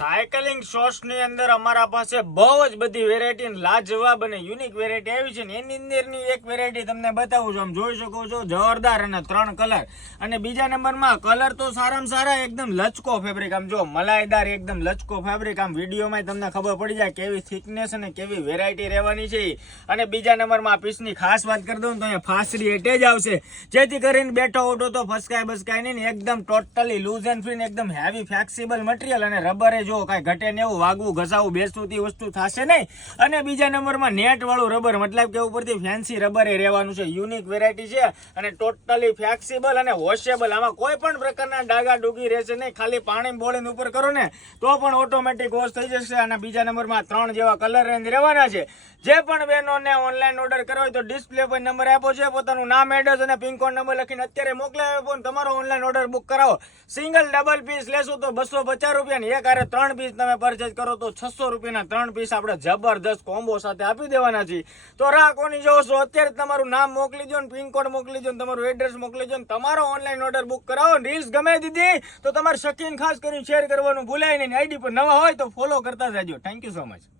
Cycling shorts ની અંદર અમારા પાસે બહુ જ બધી વેરાયટી લાજવાબ અને યુનિક વેરાયટી આવી છે ને એની અંદરની એક વેરાયટી તમને બતાવું છું. આમ જોઈ શકો છો, જોરદાર અને 3 કલર. અને બીજા નંબરમાં કલર તો સારામાં સારા, એકદમ લચકો ફેબ્રિક. આમ જો મલાઈદાર એકદમ લચકો ફેબ્રિક. આમ વિડીયોમાં તમને ખબર પડી જાય કેવી થિકનેસ અને કેવી વેરાયટી રહેવાની છે. અને બીજા નંબરમાં પીસની ખાસ વાત કરી દઉં તો અહીંયા ફાસરી એટેચ આવશે, જેથી કરીને બેઠો ઉઠો તો ફસકાય બસકાય નહીં. એકદમ ટોટલી લૂઝ એન્ડ ફ્રી, એકદમ હેવી ફ્લેક્સિબલ મટીરિયલ. અને રબરે જો કાંઈ ઘટે ને એવું વાગવું ઘસાવું બેસતું વસ્તુ થશે નહીં. અને બીજા નંબરમાં નેટ વાળું રબર, મતલબ કે ઉપરથી ફેન્સી રબરે રહેવાનું છે. યુનિક વેરાયટી છે અને ટોટલી ફ્લેક્સિબલ અને વોશેબલ. આમાં કોઈ પણ પ્રકારના ડાગા ડૂગી રહેશે નહીં. ખાલી પાણી બોળીને ઉપર કરો ને તો પણ ઓટોમેટિક વોશ થઈ જશે. અને બીજા નંબરમાં 3 જેવા કલર રેન્જ રહેવાના છે. જે પણ બહેનોને ઓનલાઈન ઓર્ડર કરવો હોય તો ડિસ્પ્લે પર નંબર આપ્યો છે, પોતાનું નામ, એડ્રેસ અને પિનકોડ નંબર લખીને અત્યારે મોકલાવી આપો અને તમારો ઓનલાઈન ઓર્ડર બુક કરાવો. સિંગલ ડબલ પીસ લેશો તો 250 રૂપિયા, એક હારે 3 પીસ તમે પરચેજ કરો તો 600 રૂપિયાના 3 પીસ આપણે જબરદસ્ત કોમ્બો સાથે આપી દેવાના છે. તો રાહ કોની જોવો છો? અત્યારે તમારું નામ મોકલી દો, પિનકોડ મોકલી દો, તમારું એડ્રેસ મોકલી દો, તમારો ઓનલાઈન ઓર્ડર બુક કરાવો. રીલ્સ ગમે દીધી તો તમારે શકીન ખાસ કરીને શેર કરવાનું ભૂલાય નહીં. આઈડી પર નવા હોય તો ફોલો કરતા જજો. Thank you so much.